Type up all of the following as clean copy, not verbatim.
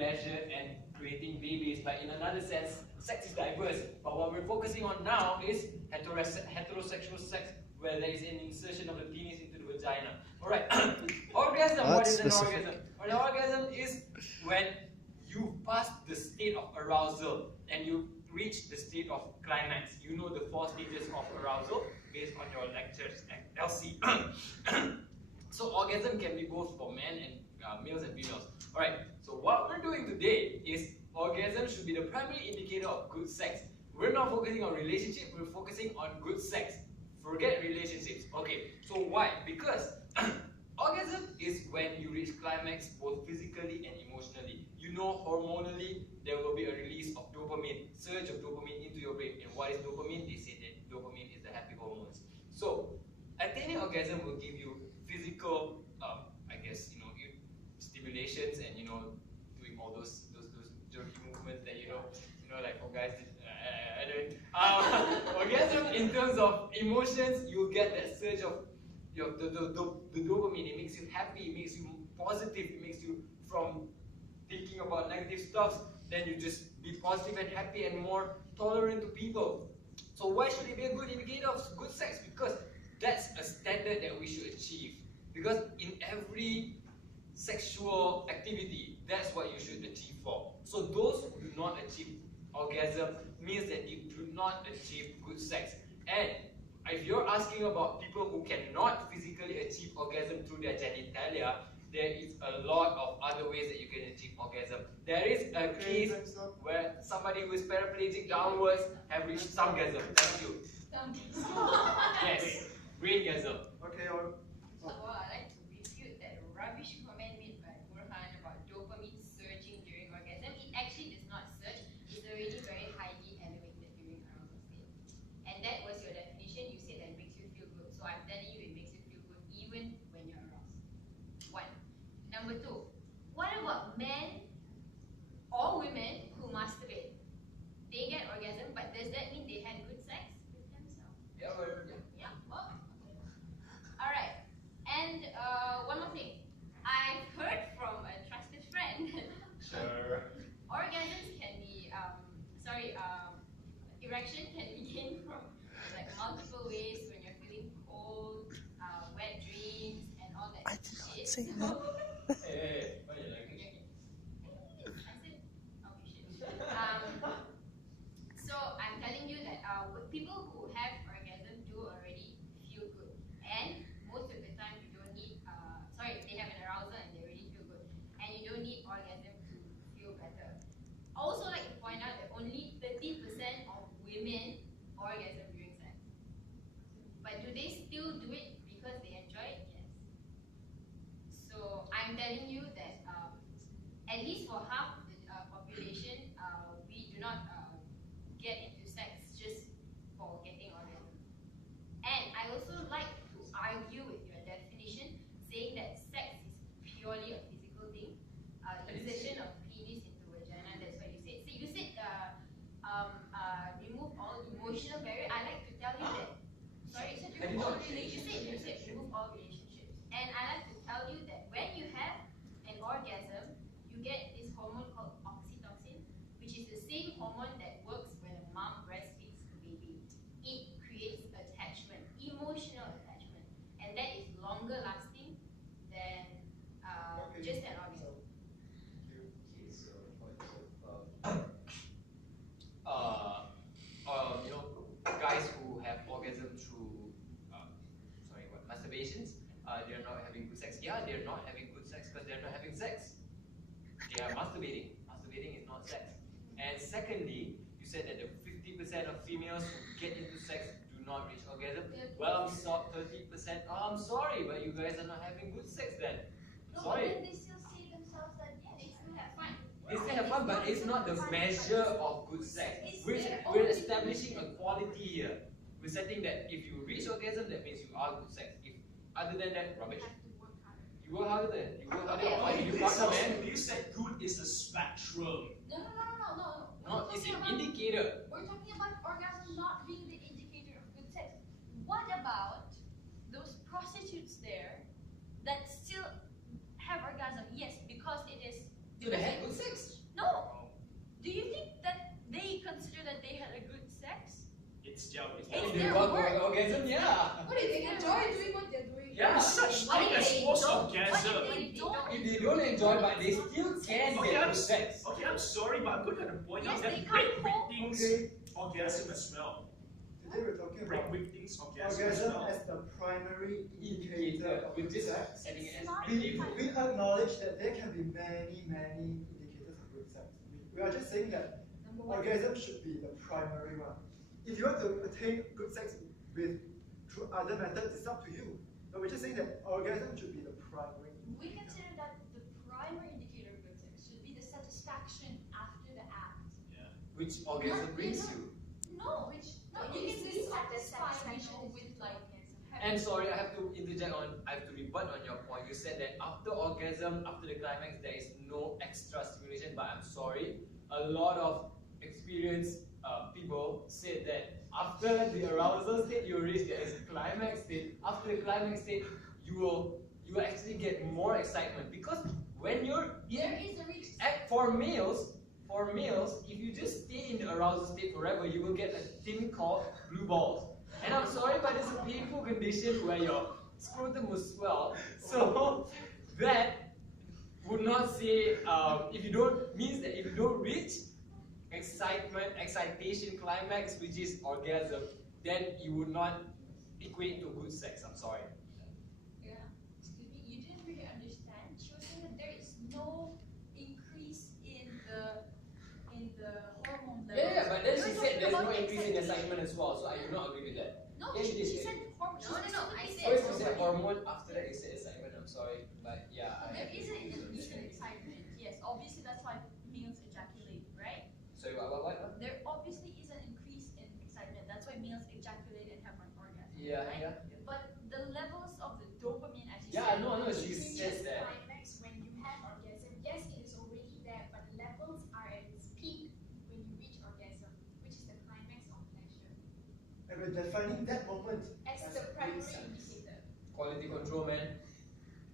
pleasure and creating babies, but in another sense, sex is diverse. But what we're focusing on now is heterosexual sex, where there is an insertion of the penis into the vagina. Alright, orgasm, what is an orgasm? An orgasm is when you pass the state of arousal and you reach the state of climax. You know the 4 stages of arousal based on your lectures at LC. So orgasm can be both for men and males and females. Alright, so what we're doing today is orgasm should be the primary indicator of good sex. We're not focusing on relationship, we're focusing on good sex. Forget relationships. Okay, so why? Because orgasm is when you reach climax both physically and emotionally. You know, hormonally, there will be a release of dopamine, surge of dopamine into your brain. And what is dopamine? They say that dopamine is the happy hormones. So, attaining orgasm will give you physical, I guess, stimulations and, doing all those jerky movements that, like for guys, orgasm in terms of emotions, you'll get that surge of the dopamine. It makes you happy, it makes you positive, it makes you from thinking about negative stuff, then you just be positive and happy and more tolerant to people. So why should it be a good indicator of good sex? Because that's a standard that we should achieve. Because in every sexual activity, that's what you should achieve for. So those who do not achieve orgasm means that you do not achieve good sex. And if you're asking about people who cannot physically achieve orgasm through their genitalia, there is a lot of other ways that you can achieve orgasm. There is a case where somebody who is paraplegic downwards have reached somegasm. Thank you. Yes, braingasm. Okay. Well, I like to refute that rubbish comment made by Burhan about dopamine surging during orgasm. It actually does not surge. It's already very highly elevated during arousal state. And that was your definition. You said that it makes you feel good. So I'm telling you it makes you feel good even when you're aroused. 1. Number 2. What about men or women who masturbate? They get orgasm, but does that mean they had good sex with themselves? Yeah, Yeah. Well, alright. And one more thing. I've heard from a trusted friend sure. orgasms can be, erection can be gained from like multiple ways when you're feeling cold, wet dreams, and all that shit. Hey, why you like it? So I'm telling you that people who have orgasm do already feel good, and most of the time you don't need. They have an arousal and they already feel good, and you don't need orgasm to feel better. Also, like to point out that only 30% of women orgasm during sex. But do they still do it because they enjoy it? Yes. So I'm telling you that at least for half the population, we do not get into sex just for getting orgasm. And I also like to argue with your definition, saying that sex is purely a physical thing. Insertion of penis into vagina, that's what you said. So you said remove all emotional barrier. I like to tell you that. Sorry, you said remove all relationships. And I like to tell you that when you have an orgasm, you get this hormone called oxytocin, which is the same hormone that works when a mom breastfeeds a baby. It creates attachment, emotional attachment, and that is longer lasting than just an orgasm. Guys who have orgasm through, masturbations, they're not having good sex. Yeah, they're not having good sex because they're not having sex. They are masturbating. Masturbating is not sex. And secondly, you said that the 50% of females who get into sex do not reach orgasm. Well, I'm sorry, 30%. Oh, I'm sorry, but you guys are not having good sex then. Sorry. But then they still see themselves that they still have fun. They still have fun, but it's not the measure of good sex. We're establishing a quality here. We're setting that if you reach orgasm, that means you are good sex. If other than that, rubbish. You work harder then. You work harder. You said good is a spectrum. No. It's an indicator. We're talking about orgasm not being the indicator of good sex. What about those prostitutes there that still have orgasm? Yes, because it is. So they have good sex. enjoy, but they still can Okay, get I'm, good sex. okay, I'm sorry, but I'm going to point out Yes, that they break come home. victims orgasm as well. Today we're talking Break about victims orgasm as orgasm well. as the primary indicator Indicator of with good this sex. setting it as It's not- We acknowledge that there can be many indicators of good sex. We are just saying that Number one. orgasm should be the primary one. If you want to attain good sex through other methods, it's up to you. But we're just saying that orgasm should be the primary We indicator. consider that the primary indicator of good sex should be the satisfaction after the act. Which orgasm brings you. No, you can be satisfied, with like. And sorry, I have to interject on, I have to rebut on your point. You said that after orgasm, after the climax, there is no extra stimulation, but I'm sorry. A lot of experienced people said that after the arousal state, you reach the climax state. After the climax state, you will actually get more excitement because when you're There is a reach. for males, if you just stay in the arousal state forever, you will get a thing called blue balls. And I'm sorry, but it's a painful condition where your scrotum will swell. So that would not say if you don't reach excitation, climax, which is orgasm, then you would not equate to good sex. I'm sorry. Yeah. Excuse me, you didn't really understand. She was saying that there is no increase in the hormone levels. Yeah, but then she You're said there's talking no about increase in excitation. excitement as well, so I do not agree with that. No, Yes, she did. she said hormone. No, I She said First you said hormone, after that you said excitement. I'm sorry, but yeah. So there is an increase in excitement. Yes, obviously that's why males ejaculate, right? Sorry, what? There obviously is an increase in excitement. That's why males ejaculate and have an orgasm. Yeah, right? yeah. But the levels of the dopamine, as you Yeah, said, no, she increases says that. climax when you have orgasm. Yes, it is already there, but the levels are at its peak when you reach orgasm, which is the climax of pleasure. And we're defining that moment As as the good primary sex. indicator. Quality control, man.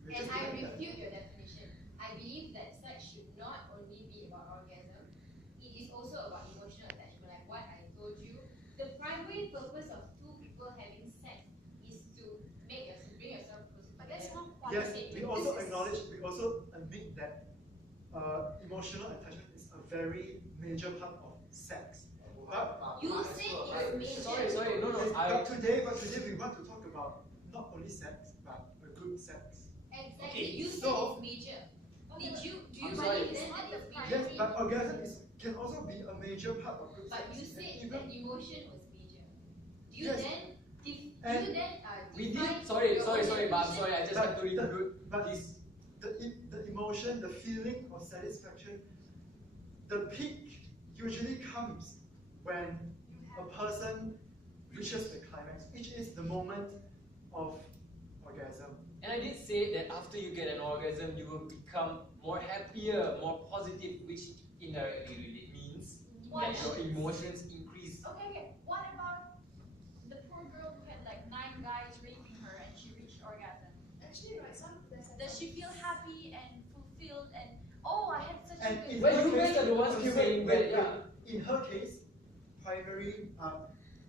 We're And just I doing that. refute your definition. I believe that sex should not only be about orgasm, it is also about emotional attachment, like what I told you. The primary purpose of two people having sex is to bring yourself closer But that's together. not Yes, qualitative. we also This is- acknowledge, we also admit that emotional attachment is a very major part of sex. But, You say it's major. Sorry, no, but today we want to talk about not only sex, but a good sex. Exactly. Okay, You said so- it's major. Do you I'm sorry. believe then that the Yes, primary but orgasm can also be a major part of good but sex. you And said even- that emotion was major. Do you Yes. then And We define did, sorry, your but I'm definition? sorry, I just But have to recruit but this. the emotion, the feeling of satisfaction, the peak usually comes when a person reaches the climax, which is the moment of orgasm. And I did say that after you get an orgasm, you will become more happier, more positive, which indirectly really means What? that your emotions increase. Okay. What about the poor girl who had like 9 guys raping her and she reached orgasm? Actually, right, there's a- Does she feel happy and fulfilled and I had such And a in good Well, her you case- guys are the ones okay, saying wait, that, yeah. In her case, primary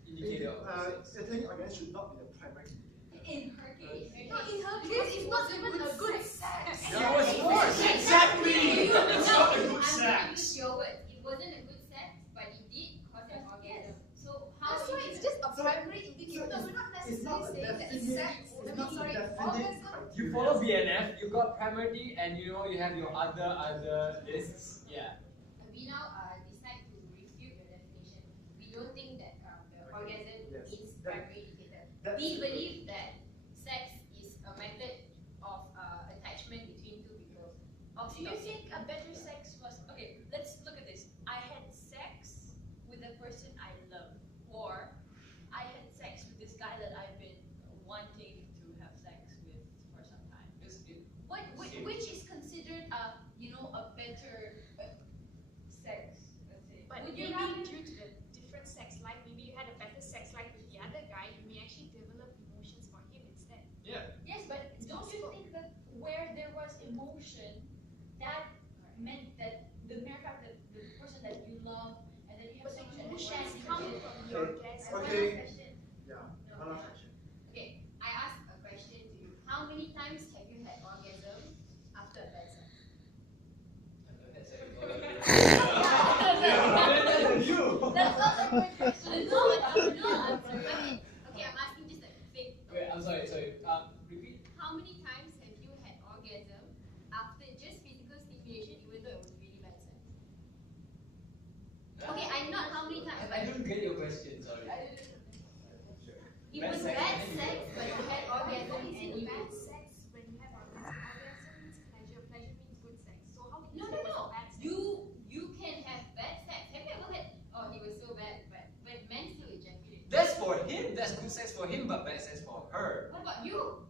Indicator of sex. attaining orgasm should not be the primary indicator. in her case. No, in her case, it's not even a good sex. She was forced. Exactly! It's not a good I'm going to sex. use your words. It wasn't a good sex, but it did cause an orgasm. So how That's are why you it's gonna- just a So- primary indicator. so We're not It's not necessarily a saying that definite, sex. it's not a definite orgasm. criteria. You follow BNF, you got primary, and you have your other lists. Yeah. we now decide to refute your definition. We don't think that the orgasm Yes. is That- primary indicator. that's We the- believe that sex is a method of attachment between two people. Do you think a better sex was okay? Let's look at this. I had sex with the person I love, or I had sex with this guy that I've been wanting to have sex with for some time. Which is considered a better sex? Let's say. But Would maybe you rather? due to the different sex life, maybe you had a better sex life with the other guy, you may actually develop emotions for him instead. Yes, but don't you think that where there was emotion, that meant that the mere fact that the person that you love and that you have But so the much emotions attachment come with- from the Okay. orgasm. Okay. Question. Yeah, one last question. Okay, I asked a question to you. How many times have you had orgasm after a bad sex? Okay, I'm asking just a fake. Wait, I'm sorry. Repeat. How many times have you had orgasm after just physical stimulation, even though it was really bad sex? Okay, I'm not how many times. I don't get your question. Sorry. It was bad sex, but you had orgasm and Is you. it bad sex when you have orgasm? Orgasm means pleasure. Pleasure means good sex. So how can you No, say no, it was no. bad sex? You can have bad sex. Have you ever had? Oh, he was so bad, but men still ejaculate. That's for him. That's good sex for him, but bad sex for her. What about you?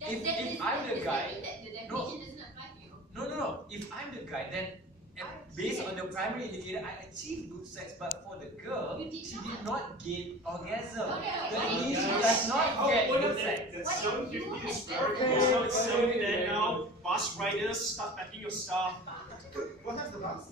If I'm the does guy- that mean that the definition No. doesn't apply to you? No. If I'm the guy, then based on the primary indicator, I achieved good sex, but for the girl, You did she not. did not get orgasm. Okay, That okay. means she Yeah. does not Oh, get look good at sex. that. That's What so if you 50 had square. sex? It's not Okay, so okay. then now bus riders start packing your stuff. What has the bus?